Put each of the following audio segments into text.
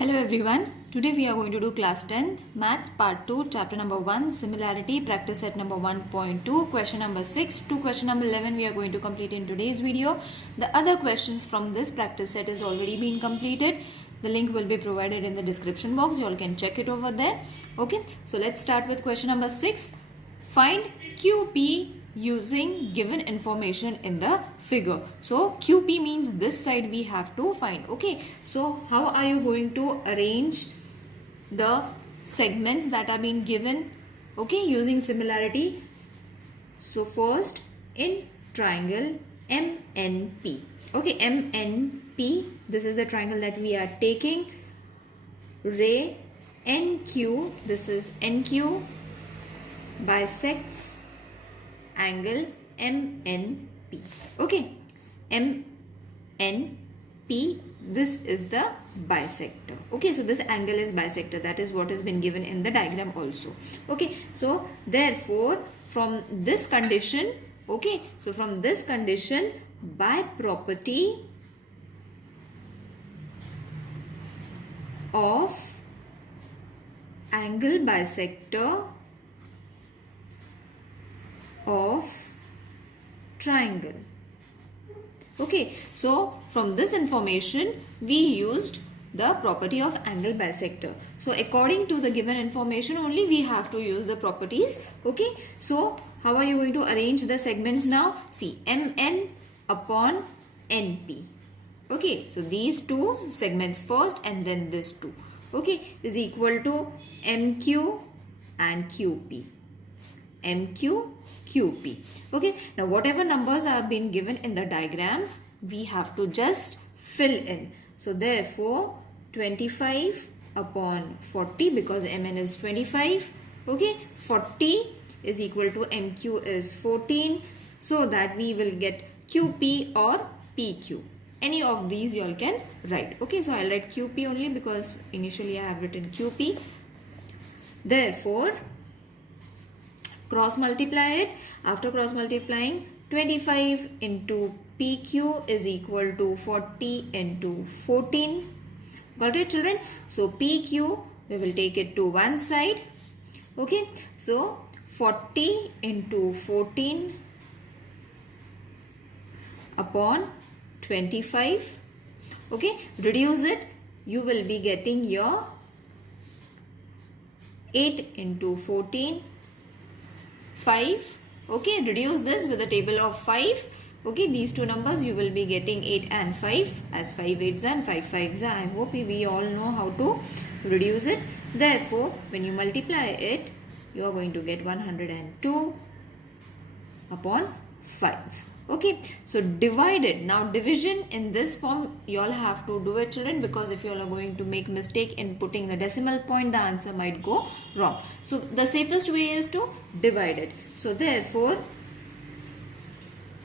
Hello everyone. Today we are going to do class 10 maths part 2 chapter number 1 similarity practice set number 1.2 question number 6 to question number 11 we are going to complete in today's video. The other questions from this practice set is already been completed. The link will be provided in the description box. You all can check it over there. Okay, so let's start with question number 6. Find QP using given information in the figure. So QP means this side we have to find. Okay, so how are you going to arrange the segments that are being given, okay, using similarity? So first in triangle MNP, okay, MNP, this is the triangle that we are taking. Ray NQ, this is NQ, bisects angle MNP. Okay, MNP, this is the bisector. Okay, so this angle is bisector. That is what has been given in the diagram also. Okay, so therefore from this condition, okay, so from this condition, by property of angle bisector of triangle. Okay, so from this information we used the property of angle bisector. So according to the given information only we have to use the properties. Okay, so how are you going to arrange the segments now? See, MN upon NP. Okay, so these two segments first and then this two, okay, is equal to MQ and QP. MQ, QP. Okay, now whatever numbers have been given in the diagram, we have to just fill in. So therefore 25 upon 40, because MN is 25, okay, 40 is equal to MQ is 14, so that we will get QP or PQ. Any of these you all can write. Okay, so I'll write QP only because initially I have written QP. Therefore cross multiply it. After cross multiplying, 25 into PQ is equal to 40 into 14. Got it, children? So PQ, we will take it to one side. Okay, so 40 into 14 upon 25. Okay, reduce it. You will be getting your 8 into 14. 5. Okay, reduce this with a table of 5. Okay, these two numbers you will be getting 8 and 5 as 5 8s and 5 5s. I hope we all know how to reduce it. Therefore, when you multiply it, you are going to get 102 upon 5. Okay, so divide it. Now division in this form you all have to do it, children, because if you all are going to make mistake in putting the decimal point, the answer might go wrong. So the safest way is to divide it. So therefore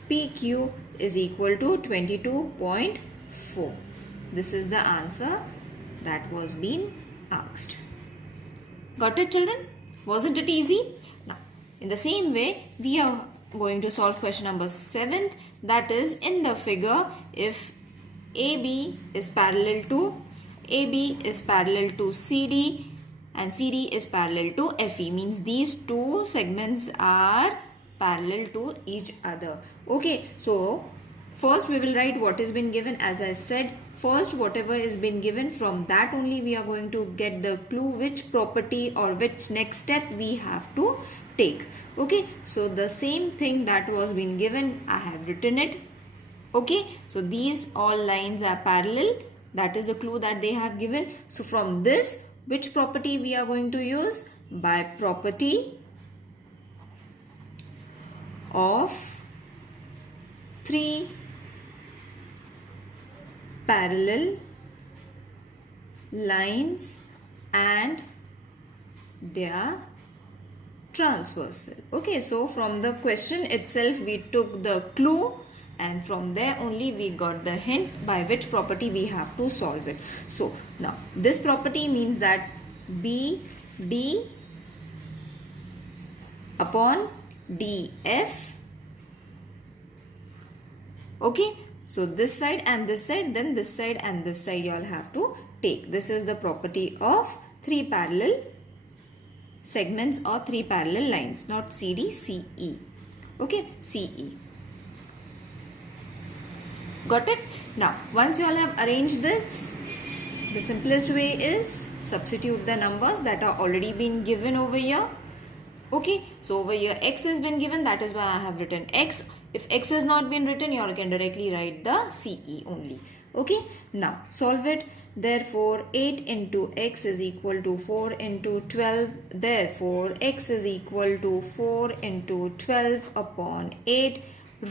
PQ is equal to 22.4. This is the answer that was being asked. Got it, children? Wasn't it easy? Now in the same way we are going to solve question number 7, that is in the figure, if AB is parallel to CD and CD is parallel to FE, means these two segments are parallel to each other. Okay, so first we will write what has been given. As I said, first whatever is been given, from that only we are going to get the clue which property or which next step we have to take. Okay, so the same thing that was been given, I have written it. Okay, so these all lines are parallel. That is a clue that they have given. So from this, which property we are going to use? By property of 3 parallel lines and their transversal. Okay, so from the question itself we took the clue, and from there only we got the hint by which property we have to solve it. So now this property means that BD upon DF. Okay, So this side and this side, then this side and this side you all have to take. This is the property of three parallel segments or three parallel lines, not CD, CE. Okay, CE. Got it? Now, once you all have arranged this, the simplest way is substitute the numbers that are already been given over here. Okay, so over here x has been given, that is why I have written x. If x has not been written, you all can directly write the CE only. Okay, now solve it. Therefore, 8 into x is equal to 4 into 12. Therefore, x is equal to 4 into 12 upon 8.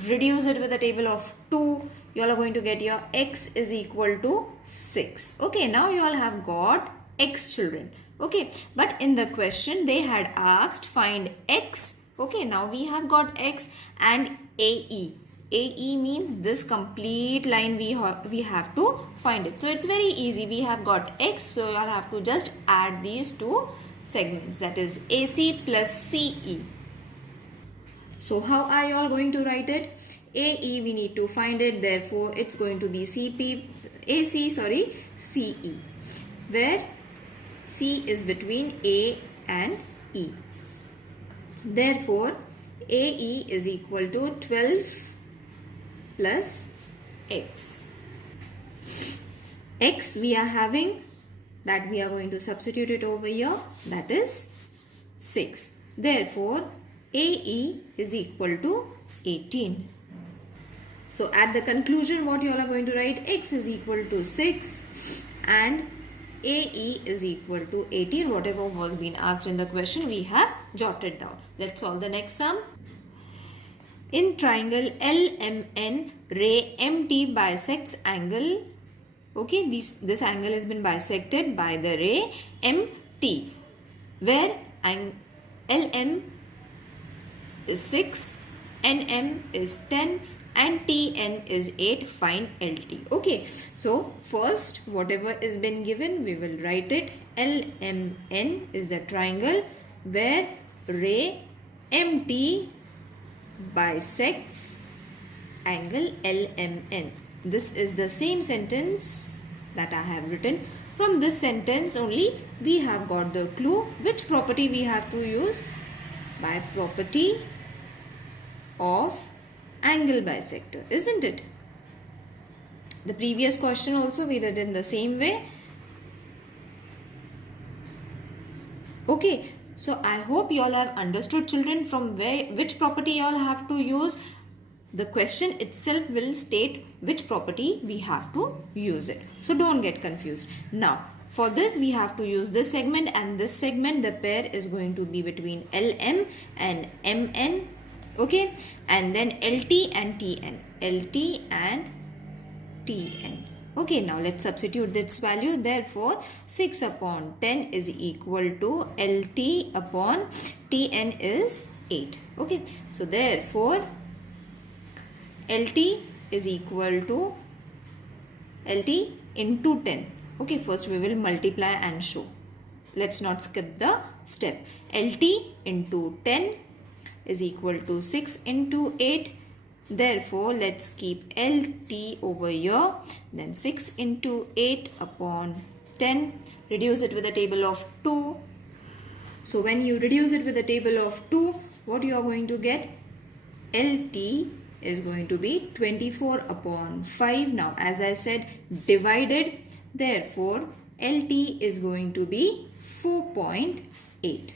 Reduce it with the table of 2. You all are going to get your x is equal to 6. Okay, now you all have got x children. Okay, but in the question they had asked find x. Okay, now we have got x and AE. AE means this complete line we have to find it. So it's very easy. We have got x, so you all have to just add these two segments, that is AC plus CE. So how are you all going to write it? AE we need to find it, therefore it's going to be CE, where C is between A and E. Therefore, AE is equal to 12 plus x. X we are having, that we are going to substitute it over here, that is 6. Therefore, AE is equal to 18. So at the conclusion, what you all are going to write, x is equal to 6 and AE is equal to 18. Whatever was being asked in the question, we have jotted down. Let's solve the next sum. In triangle LMN, ray MT bisects angle. Okay, this angle has been bisected by the ray MT, where LM is 6, NM is 10 and Tn is 8. Find LT. Okay, so first whatever is been given, we will write it. LMN is the triangle where ray MT bisects angle LMN. This is the same sentence that I have written. From this sentence only we have got the clue which property we have to use. By property of angle bisector, isn't it? The previous question also we did in the same way. Okay, so I hope you all have understood, children, from which property you all have to use. The question itself will state which property we have to use it. So don't get confused. Now, for this we have to use this segment, and this segment, the pair is going to be between LM and MN. Okay, and then LT and TN. LT and TN. Okay, now let's substitute this value. Therefore, 6 upon 10 is equal to LT upon TN is 8. Okay, so therefore, LT is equal to LT into 10. Okay, first we will multiply and show. Let's not skip the step. LT into 10 is equal to 6 into 8. Therefore, let's keep LT over here. Then 6 into 8 upon 10. Reduce it with a table of 2. So when you reduce it with a table of 2, what you are going to get? LT is going to be 24 upon 5. Now, as I said, divided. Therefore, LT is going to be 4.8.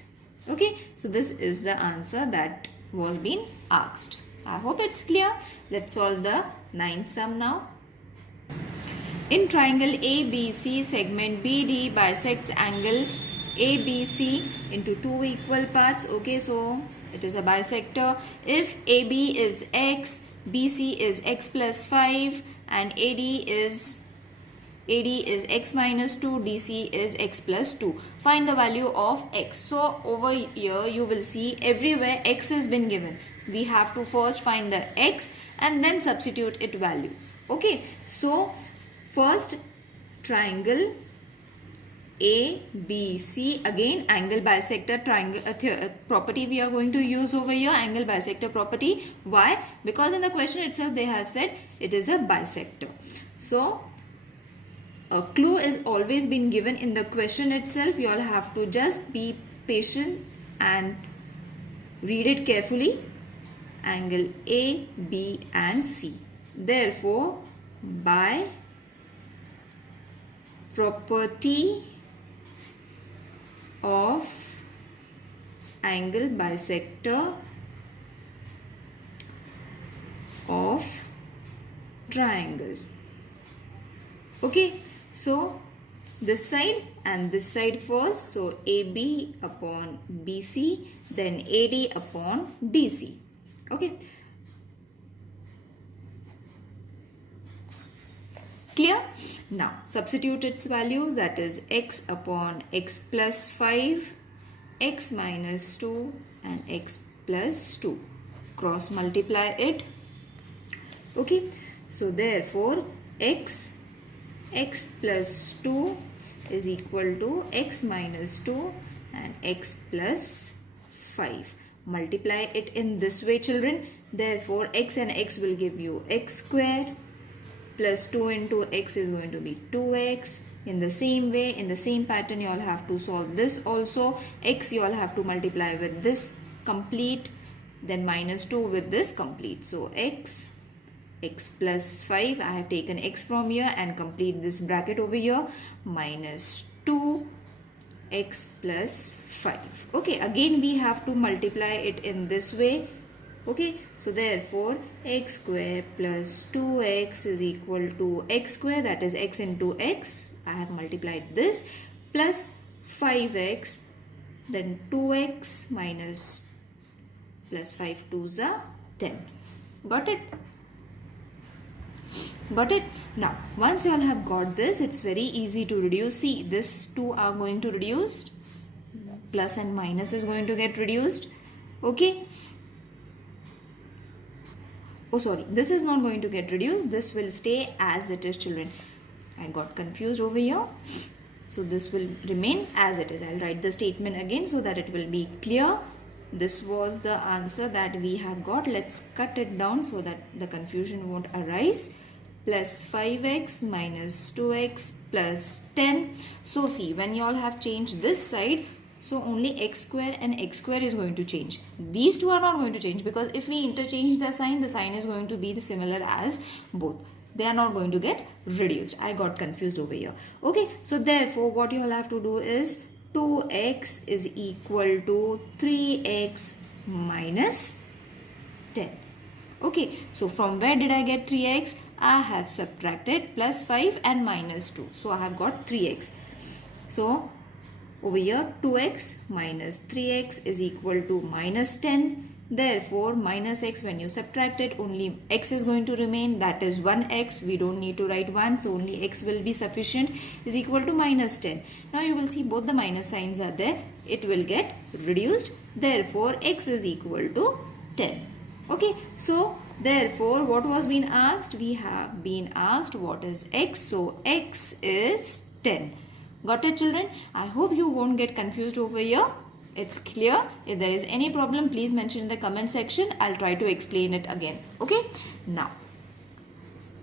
Okay, so this is the answer that was being asked. I hope it's clear. Let's solve the ninth sum now. In triangle ABC, segment BD bisects angle ABC into two equal parts. Okay, so it is a bisector. If AB is x, BC is x plus 5 and AD is x minus 2, DC is x plus 2. Find the value of x. So over here you will see everywhere x has been given. We have to first find the x and then substitute it values. Okay, so first triangle ABC, again angle bisector triangle property we are going to use over here, angle bisector property. Why? Because in the question itself they have said it is a bisector. So a clue is always been given in the question itself. You all have to just be patient and read it carefully. Angle A, B and C. Therefore, by property of angle bisector of triangle. Okay, so this side and this side first. So AB upon BC, then AD upon DC. Okay. Clear? Now substitute its values, that is x upon x plus 5, x minus 2 and x plus 2. Cross multiply it. Okay. So therefore x plus 2 is equal to x minus 2 and x plus 5. Multiply it in this way, children. Therefore x and x will give you x square plus 2 into x is going to be 2x. In the same way, in the same pattern, you all have to solve this also. X you all have to multiply with this complete, then minus 2 with this complete. So x plus 5, I have taken x from here and complete this bracket over here, minus 2 x plus 5. Okay, again we have to multiply it in this way. Okay, so therefore x square plus 2x is equal to x square, that is x into x. I have multiplied this, plus 5x, then 2x minus plus 5 2s are 10. Got it? Got it? Now, once you all have got this, it's very easy to reduce. See, this 2 are going to reduce. Plus and minus is going to get reduced. Okay. Oh, sorry. This is not going to get reduced. This will stay as it is, children. I got confused over here. So, this will remain as it is. I'll write the statement again so that it will be clear. This was the answer that we have got. Let's cut it down so that the confusion won't arise. Plus 5x minus 2x plus 10. So see, when you all have changed this side, so only x square and x square is going to change. These two are not going to change, because if we interchange the sign is going to be the similar as both. They are not going to get reduced. I got confused over here. Okay, so therefore what you all have to do is 2x is equal to 3x minus 10. Okay, so from where did I get 3x? I have subtracted plus 5 and minus 2. So I have got 3x. So over here 2x minus 3x is equal to minus 10. Therefore minus x, when you subtract it, only x is going to remain, that is 1x. We don't need to write 1, so only x will be sufficient, is equal to minus 10. Now you will see both the minus signs are there. It will get reduced. Therefore x is equal to 10. Okay, so therefore what was being asked? We have been asked what is x. So x is 10. Got it, children? I hope you won't get confused over here. It's clear. If there is any problem, please mention in the comment section. I'll try to explain it again. Okay. Now,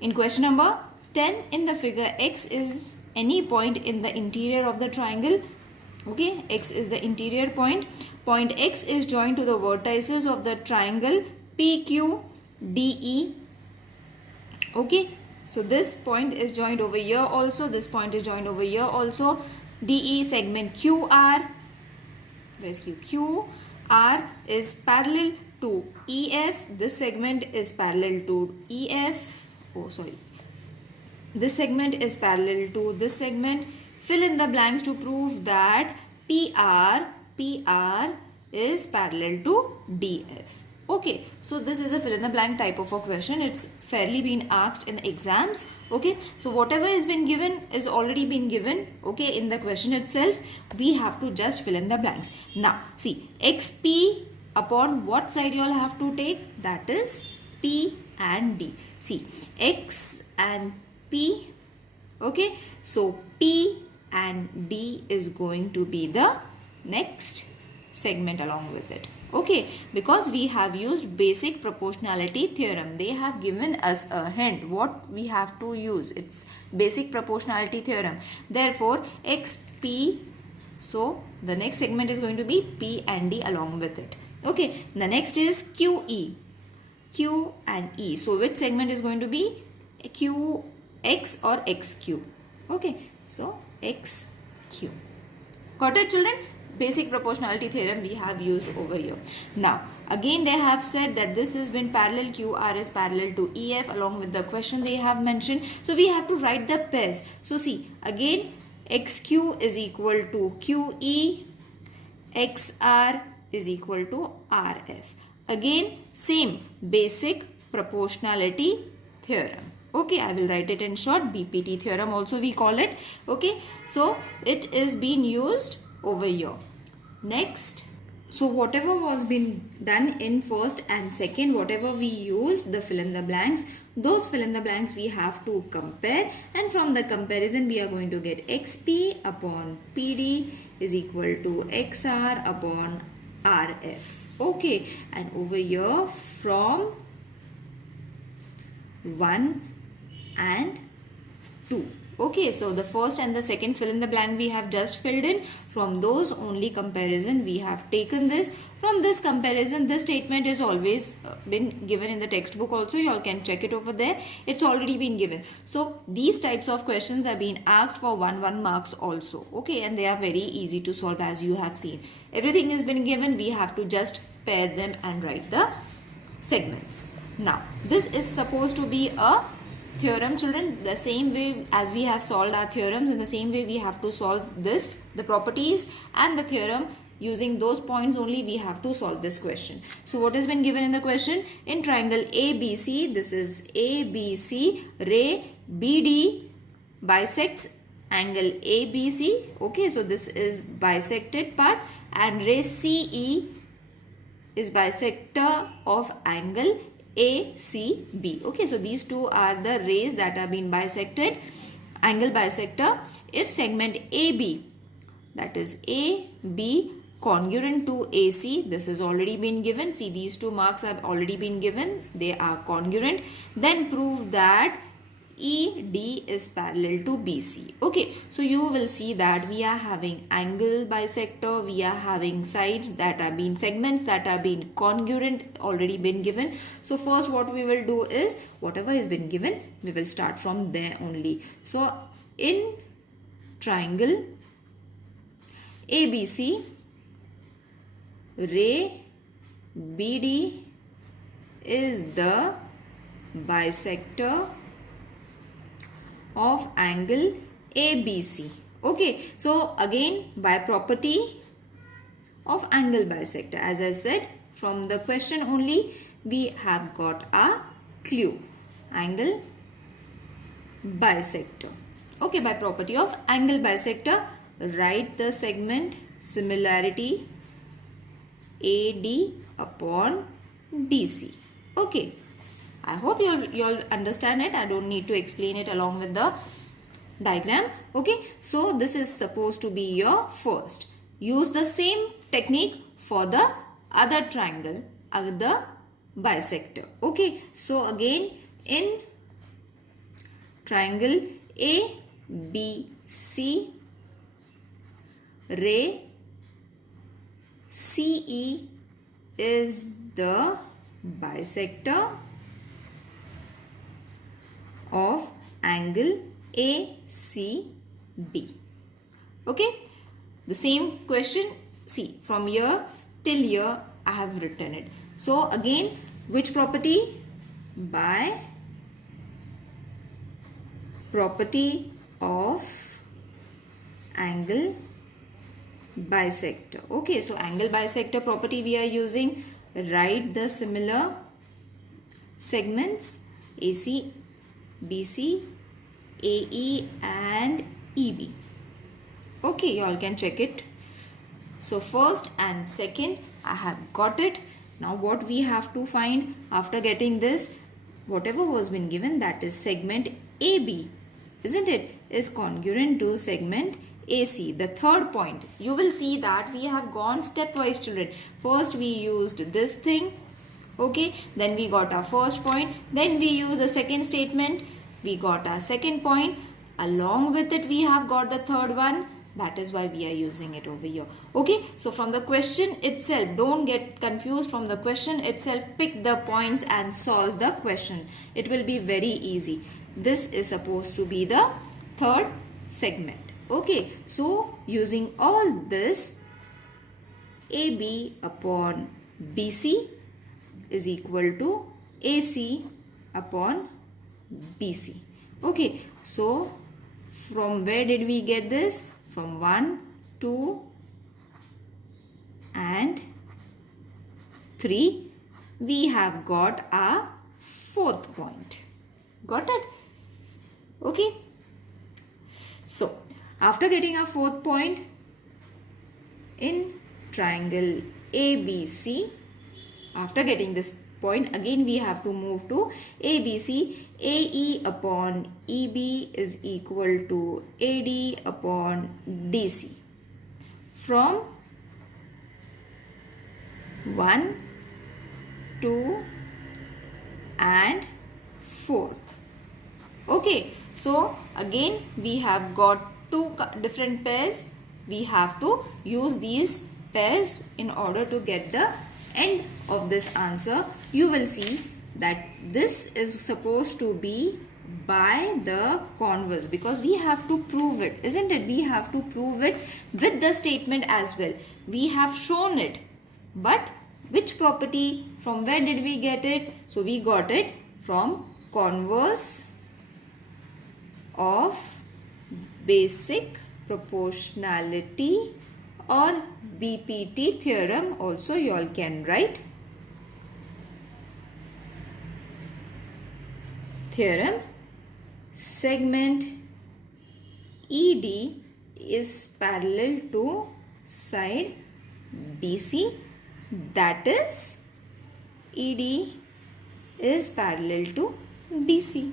in question number 10, in the figure, x is any point in the interior of the triangle. Okay. X is the interior point. Point x is joined to the vertices of the triangle PQDE. Okay. So this point is joined over here also. This point is joined over here also. DE segment QR. Where's Q? QR is parallel to EF. This segment is parallel to EF. Oh, sorry. This segment is parallel to this segment. Fill in the blanks to prove that PR is parallel to DF. Okay, so this is a fill in the blank type of a question. It's fairly been asked in exams. Okay, so whatever has been given is already been given. Okay, in the question itself, we have to just fill in the blanks. Now, see, XP upon what side you all have to take? That is P and D. See, X and P. Okay, so P and D is going to be the next segment along with it. Okay, because we have used basic proportionality theorem. They have given us a hint what we have to use. It's basic proportionality theorem. Therefore, XP, so the next segment is going to be P and D along with it. Okay, the next is QE. Q and E. So which segment is going to be QX or XQ? Okay, so XQ. Got it, children? Basic proportionality theorem we have used over here. Now, again they have said that this has been parallel, QR is parallel to EF along with the question they have mentioned. So we have to write the pairs. So see, again XQ is equal to QE, XR is equal to RF. Again, same basic proportionality theorem. Okay, I will write it in short, BPT theorem also we call it. Okay, so it is being used over here. Next, so whatever was been done in first and second, whatever we used, the fill in the blanks, those fill in the blanks we have to compare, and from the comparison we are going to get XP upon PD is equal to XR upon RF. Okay, and over here from 1 and 2. Okay, so the first and the second fill in the blank we have just filled in. From those only comparison we have taken this. From this comparison, this statement is always been given in the textbook also. You all can check it over there. It's already been given. So these types of questions are being asked for 1 marks also. Okay, and they are very easy to solve as you have seen. Everything has been given. We have to just pair them and write the segments. Now, this is supposed to be a theorem, children. The same way as we have solved our theorems, in the same way we have to solve this, the properties and the theorem. Using those points only we have to solve this question. So what has been given in the question? In triangle ABC, this is ABC, ray BD bisects angle ABC. Okay, so this is bisected part, and ray CE is bisector of angle ACB. Okay, so these two are the rays that are being bisected, angle bisector. If segment AB, that is AB, congruent to AC, this has already been given. See, these 2 marks have already been given. They are congruent. Then prove that ED is parallel to BC. Okay, so you will see that we are having angle bisector, we are having sides that are being, segments that are being congruent, already been given. So first what we will do is, whatever has been given, we will start from there only. So in triangle ABC, ray BD is the bisector of angle ABC. Okay, so again by property of angle bisector, as I said, from the question only we have got a clue, angle bisector. Okay, by property of angle bisector, write the segment similarity AD upon DC. Okay, I hope you all understand it. I don't need to explain it along with the diagram. Okay, so this is supposed to be your first. Use the same technique for the other triangle, other bisector. Okay, so again in triangle ABC, ray CE is the bisector of angle ACB. Okay, the same question, see, from here till here I have written it. So again, which property? By property of angle bisector. Okay, so angle bisector property we are using. Write the similar segments AC, BC, AE and EB. Okay, you all can check it. So first and second I have got it. Now what we have to find after getting this, whatever was been given, that is segment AB, isn't it, is congruent to segment AC, the third point, you will see that we have gone stepwise, children. First we used this thing, okay, then we got our first point, then we use the second statement, we got our second point, along with it we have got the third one. That is why we are using it over here. Okay, so from the question itself, don't get confused. From the question itself, pick the points and solve the question. It will be very easy. This is supposed to be the third segment. Okay, so using all this, AB upon BC is equal to AC upon BC. Okay, so from where did we get this? From 1, 2 and 3, we have got our fourth point. Got it? Okay. So, after getting our fourth point in triangle ABC, after getting this point, again we have to move to ABC. AE upon EB is equal to AD upon DC. From 1, 2 and 4th. Okay, so again we have got two different pairs. We have to use these pairs in order to get the end of this answer. You will see that this is supposed to be by the converse, because we have to prove it, isn't it? We have to prove it with the statement as well. We have shown it, but which property, from where did we get it? So we got it from converse of basic proportionality, or BPT theorem also you all can write. Theorem, segment ED is parallel to side BC, that is ED is parallel to BC.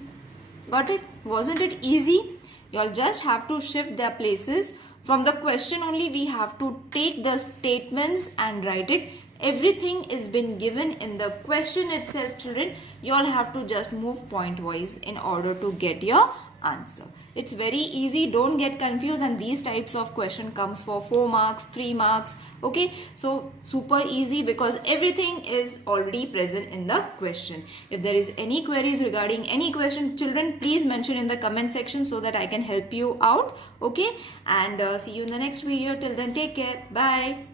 Got it? Wasn't it easy? You all just have to shift their places. From the question only we have to take the statements and write it. Everything is been given in the question itself, children. You all have to just move point wise in order to get your answer. It's very easy. Don't get confused, and these types of question comes for 4 marks, 3 marks. Okay, so super easy because everything is already present in the question. If there is any queries regarding any question, children, please mention in the comment section so that I can help you out. Okay, and see you in the next video. Till then, take care. Bye.